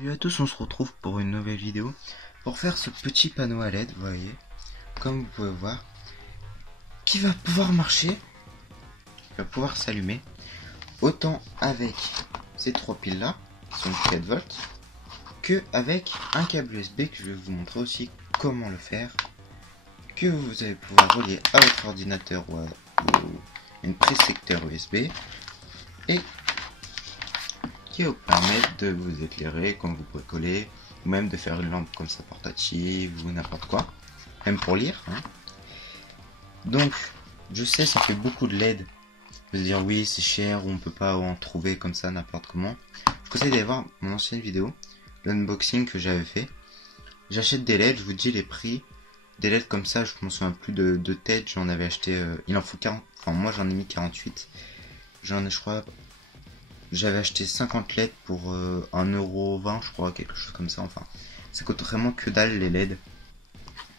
Salut à tous, on se retrouve pour une nouvelle vidéo pour faire ce petit panneau à LED, vous voyez, comme vous pouvez voir, qui va pouvoir marcher, qui va pouvoir s'allumer, autant avec ces trois piles là, qui sont 4 volts, que avec un câble USB que je vais vous montrer aussi comment le faire, que vous allez pouvoir relier à votre ordinateur ou une prise secteur USB, et qui va vous permettre de vous éclairer quand vous bricolez, ou même de faire une lampe comme ça portative ou n'importe quoi, même pour lire. Donc, je sais, ça fait beaucoup de LED. Vous allez dire oui, c'est cher, ou on peut pas en trouver comme ça n'importe comment. Je vous conseille d'aller voir mon ancienne vidéo, l'unboxing que j'avais fait. J'achète des LED, je vous dis les prix. Des LED comme ça, je m'en souviens plus de tête, j'en avais acheté, il en faut 40, enfin moi j'en ai mis 48. J'en ai, je crois, j'avais acheté 50 LED pour 1,20€, je crois, quelque chose comme ça, enfin. Ça coûte vraiment que dalle les LED.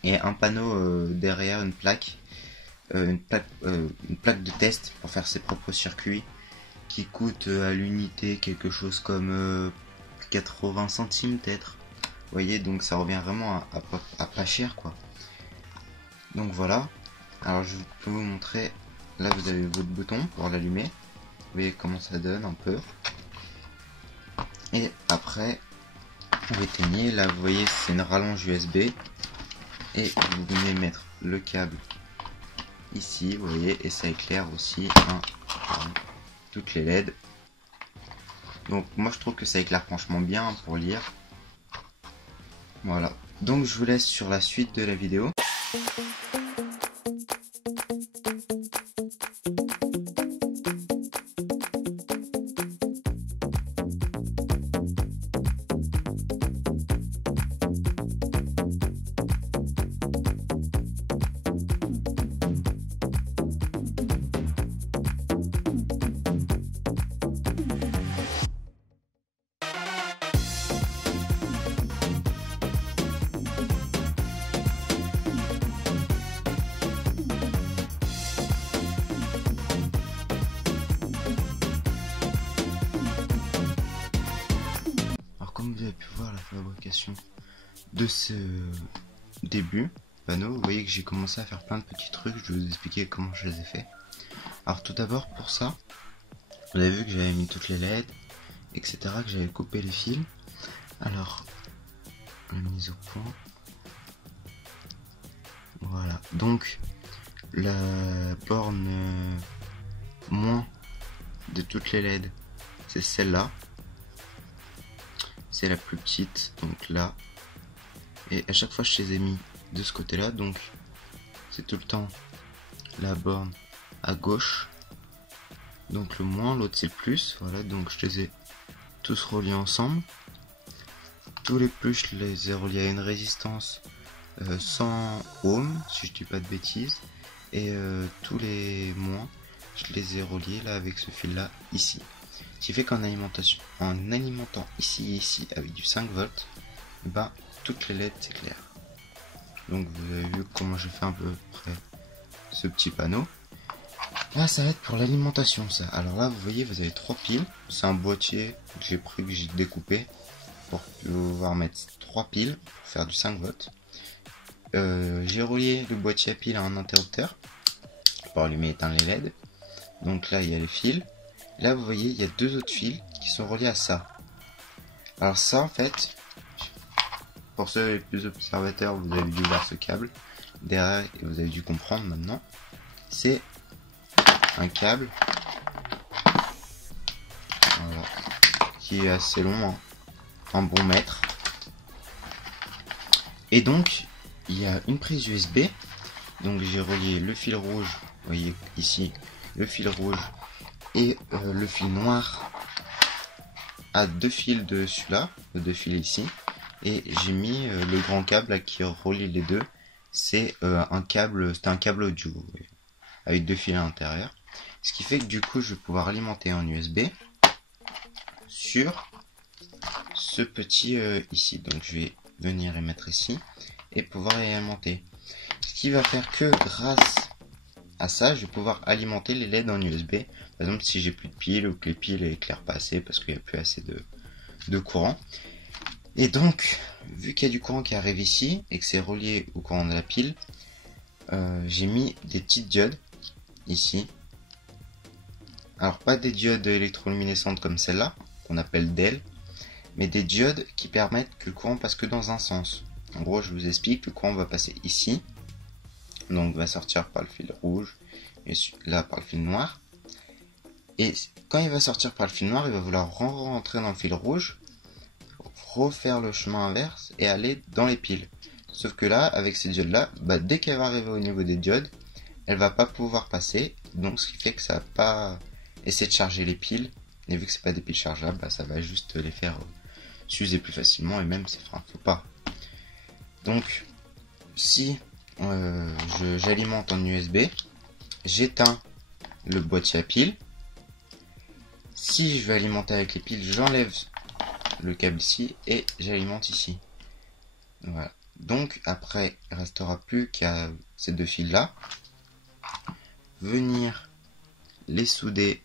Et un panneau derrière, une plaque de test pour faire ses propres circuits qui coûte à l'unité quelque chose comme 80 centimes peut-être. Vous voyez, donc ça revient vraiment à pas cher quoi. Donc voilà, alors je peux vous montrer, là vous avez votre bouton pour l'allumer. Vous voyez comment ça donne un peu. Et après, vous éteignez, là vous voyez c'est une rallonge USB. Et vous venez mettre le câble ici, vous voyez, et ça éclaire aussi toutes les LED. Donc moi je trouve que ça éclaire franchement bien pour lire. Voilà, donc je vous laisse sur la suite de la vidéo. Comme vous avez pu voir la fabrication de ce début panneau, vous voyez que j'ai commencé à faire plein de petits trucs, je vais vous expliquer comment je les ai fait. Alors tout d'abord pour ça, vous avez vu que j'avais mis toutes les LED, etc., que j'avais coupé les fils. Alors, la mise au point. Voilà, donc la borne moins de toutes les LED, c'est celle-là. C'est la plus petite, donc là. Et à chaque fois je les ai mis de ce côté là, donc c'est tout le temps la borne à gauche. Donc le moins, l'autre c'est le plus, voilà, donc je les ai tous reliés ensemble. Tous les plus je les ai reliés à une résistance 100 ohms, si je dis pas de bêtises. Et tous les moins, je les ai reliés là avec ce fil là ici. Ce qui fait qu'en alimentant ici et ici avec du 5 volts, bah, toutes les LED s'éclairent. Donc vous avez vu comment j'ai fait un peu près ce petit panneau. Là ça va être pour l'alimentation ça. Alors là vous voyez vous avez 3 piles. C'est un boîtier que j'ai pris, que j'ai découpé pour pouvoir mettre 3 piles pour faire du 5 volts. J'ai relié le boîtier à piles à un interrupteur pour allumer et éteindre les LED. Donc là il y a les fils. Là vous voyez il y a deux autres fils qui sont reliés à ça. Alors ça en fait, pour ceux les plus observateurs, vous avez dû voir ce câble derrière et vous avez dû comprendre maintenant. C'est un câble, voilà, qui est assez long, hein, un bon mètre. Et donc il y a une prise USB. Donc j'ai relié le fil rouge, vous voyez ici le fil rouge et le fil noir à deux fils de celui-là, deux fils ici, et j'ai mis le grand câble là, qui relie les deux. C'est un câble audio avec deux fils à l'intérieur, ce qui fait que du coup je vais pouvoir alimenter en USB sur ce petit ici. Donc je vais venir et mettre ici et pouvoir y alimenter, ce qui va faire que grâce à ça je vais pouvoir alimenter les LED en USB. Par exemple si j'ai plus de piles ou que les piles éclairent pas assez parce qu'il n'y a plus assez de courant, Et donc, vu qu'il y a du courant qui arrive ici et que c'est relié au courant de la pile, j'ai mis des petites diodes ici. Alors pas des diodes électroluminescentes comme celle-là, qu'on appelle DEL, mais des diodes qui permettent que le courant passe que dans un sens. En gros, je vous explique, le courant va passer ici, donc va sortir par le fil rouge, et là par le fil noir. Et quand il va sortir par le fil noir, il va vouloir rentrer dans le fil rouge, refaire le chemin inverse et aller dans les piles. Sauf que là, avec ces diodes-là, dès qu'elle va arriver au niveau des diodes, elle va pas pouvoir passer, donc ce qui fait que ça va pas essayer de charger les piles. Et vu que c'est pas des piles chargeables, ça va juste les faire s'user plus facilement et même ça fera un faux pas. Donc, si j'alimente en USB, j'éteins le boîtier à piles. Si je veux alimenter avec les piles, j'enlève le câble ici et j'alimente ici. Voilà. Donc après, il ne restera plus qu'à ces deux fils là. Venir les souder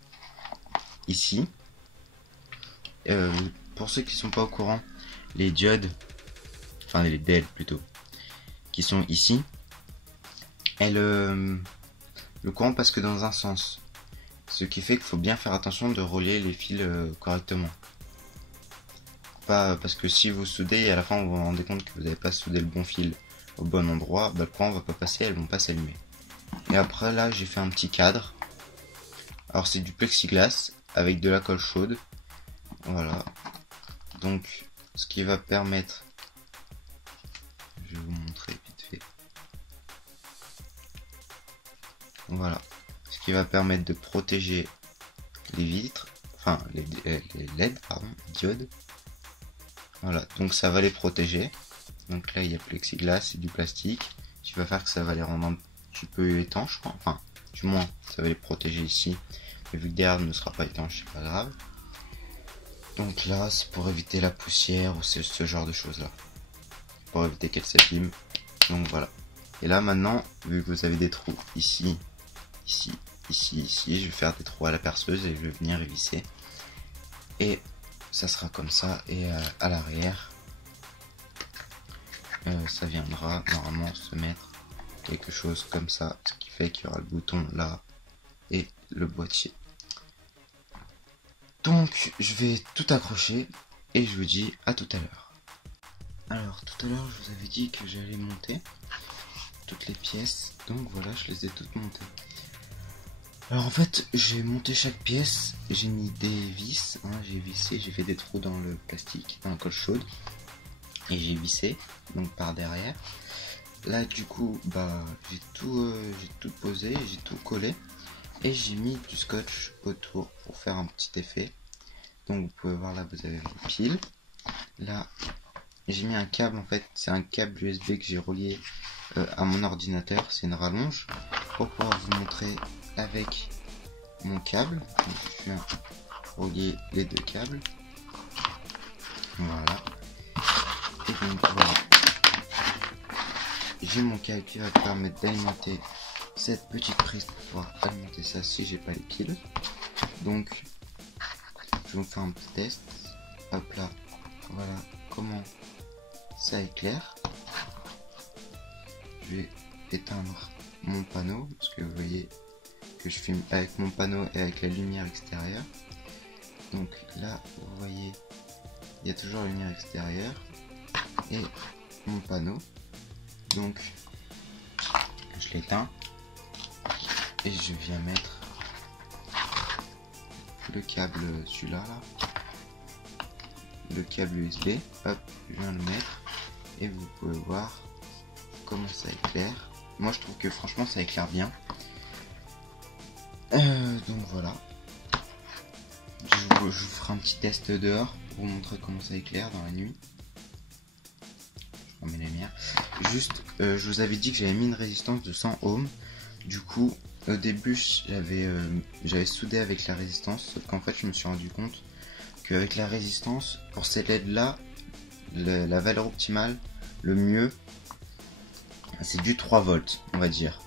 ici. Pour ceux qui ne sont pas au courant, les diodes, enfin les DEL plutôt, qui sont ici, le courant passe que dans un sens. Ce qui fait qu'il faut bien faire attention de relier les fils correctement. Pas parce que si vous soudez et à la fin vous vous rendez compte que vous n'avez pas soudé le bon fil au bon endroit, le courant va pas passer, elles vont pas s'allumer. Et après là j'ai fait un petit cadre. Alors c'est du plexiglas avec de la colle chaude. Voilà. Donc ce qui va permettre, je vais vous montrer vite fait. Voilà. Ce qui va permettre de protéger les vitres, enfin les LED, pardon, les diodes. Voilà, donc ça va les protéger. Donc là il y a plexiglas, c'est du plastique, qui va faire que ça va les rendre un petit peu étanches, enfin du moins ça va les protéger ici, mais vu que derrière ne sera pas étanche, c'est pas grave. Donc là c'est pour éviter la poussière ou ce genre de choses là, pour éviter qu'elle s'abîme. Donc voilà. Et là maintenant, vu que vous avez des trous ici, ici, ici, ici, je vais faire des trous à la perceuse et je vais venir y visser. Et ça sera comme ça, et à l'arrière, ça viendra normalement se mettre quelque chose comme ça, ce qui fait qu'il y aura le bouton là et le boîtier. Donc je vais tout accrocher et je vous dis à tout à l'heure. Alors tout à l'heure je vous avais dit que j'allais monter toutes les pièces, donc voilà, je les ai toutes montées. Alors en fait j'ai monté chaque pièce, j'ai mis des vis, j'ai vissé, j'ai fait des trous dans le plastique, dans la colle chaude, et j'ai vissé donc par derrière. Là du coup j'ai tout posé, j'ai tout collé et j'ai mis du scotch autour pour faire un petit effet. Donc vous pouvez voir là, vous avez vos piles. Là j'ai mis un câble, en fait c'est un câble USB que j'ai relié à mon ordinateur, c'est une rallonge pour pouvoir vous montrer avec mon câble. Donc, je vais relier les deux câbles. Voilà. Et donc voilà. J'ai mon câble qui va permettre d'alimenter cette petite prise pour pouvoir alimenter ça si j'ai pas les piles. Donc je vais vous faire un petit test. Hop là. Voilà comment ça éclaire. Je vais éteindre mon panneau parce que vous voyez que je filme avec mon panneau et avec la lumière extérieure. Donc là vous voyez il y a toujours la lumière extérieure et mon panneau. Donc je l'éteins et je viens mettre le câble, celui-là là, le câble USB, hop, je viens le mettre et vous pouvez voir comment ça éclaire. Moi je trouve que franchement ça éclaire bien. Donc voilà, je vous ferai un petit test dehors pour vous montrer comment ça éclaire dans la nuit. Je remets la lumière. Juste, je vous avais dit que j'avais mis une résistance de 100 ohms. Du coup, au début, j'avais soudé avec la résistance, sauf qu'en fait, je me suis rendu compte qu'avec la résistance, pour ces LED là, la valeur optimale, le mieux, c'est du 3 volts, on va dire.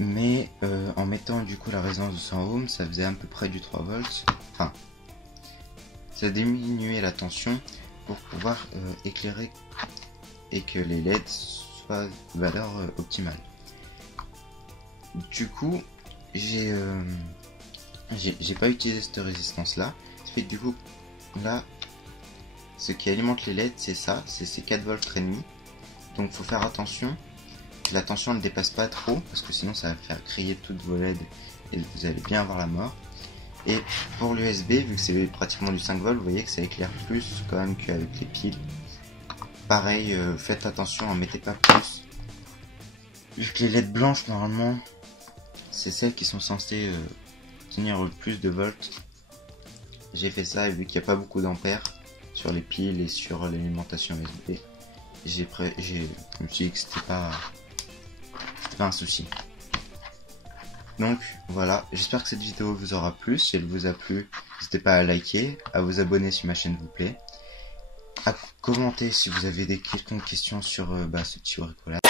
Mais en mettant du coup la résistance de 100 ohms, ça faisait à peu près du 3 volts. Enfin, ça diminuait la tension, pour pouvoir éclairer et que les LED soient de valeur optimale. Du coup, j'ai pas utilisé cette résistance là. Ça fait que du coup, là, ce qui alimente les LED, c'est ça, c'est ces 4 volts et demi. Donc faut faire attention, que la tension ne dépasse pas trop, parce que sinon ça va faire crier toutes vos LED et vous allez bien avoir la mort. Et pour l'USB, vu que c'est pratiquement du 5 volts, vous voyez que ça éclaire plus quand même qu'avec les piles. Pareil, faites attention, en mettez pas plus. Vu que les LED blanches, normalement, c'est celles qui sont censées tenir le plus de volts. J'ai fait ça, et vu qu'il n'y a pas beaucoup d'ampères sur les piles et sur l'alimentation USB, je me suis dit que c'était pas un souci. Donc voilà, j'espère que cette vidéo vous aura plu. Si elle vous a plu, n'hésitez pas à liker, à vous abonner si ma chaîne vous plaît, à commenter si vous avez des quelconques questions sur ce petit bricolage.